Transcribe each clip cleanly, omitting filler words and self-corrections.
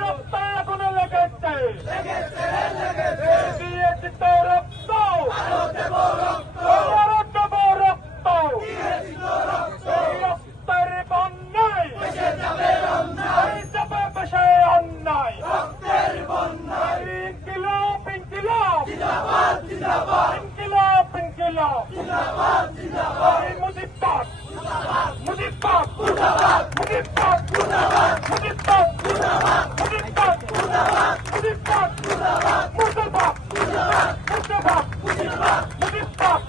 রক্ত আগুনে লেগেছে দিয়েছি তো রক্ত আরো দেবো রক্ত রক্তের বন্যায় যাবে বেশে অন্যায় ইনকিলাব ইনকিলাব ইনকিলাব ইনকিলাব মুজিববাদ মুজিববাদ মুজিববাদ মুজিববাদ মুজিববাদ মুজিববাদ মুর্দাবাদ মুর্দাবাদ মুজিববাদ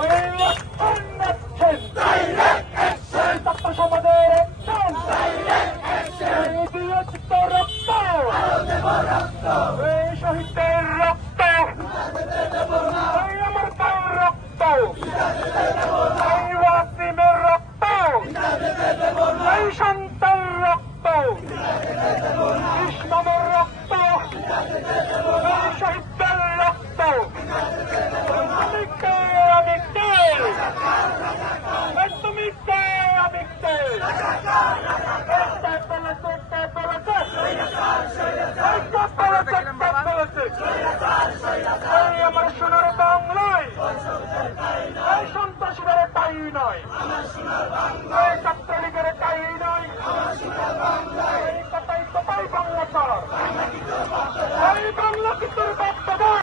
ওই লক্ষণ নাচ্ছেন ছাত্র সমাজের একজন দিয়েছি তো রক্ত এই শহীদের রক্ত এই আমার ভাইয়ের রক্ত এই ওয়াসিমের রক্ত এই সন্তান রক্ত ইসলামের রক্ত এই শহীদদের রক্ত তুমি কে আমি কে তুমি কে আমি কে আমার সোনার বাংলায় সন্ত্রাসীরা তাই নয়।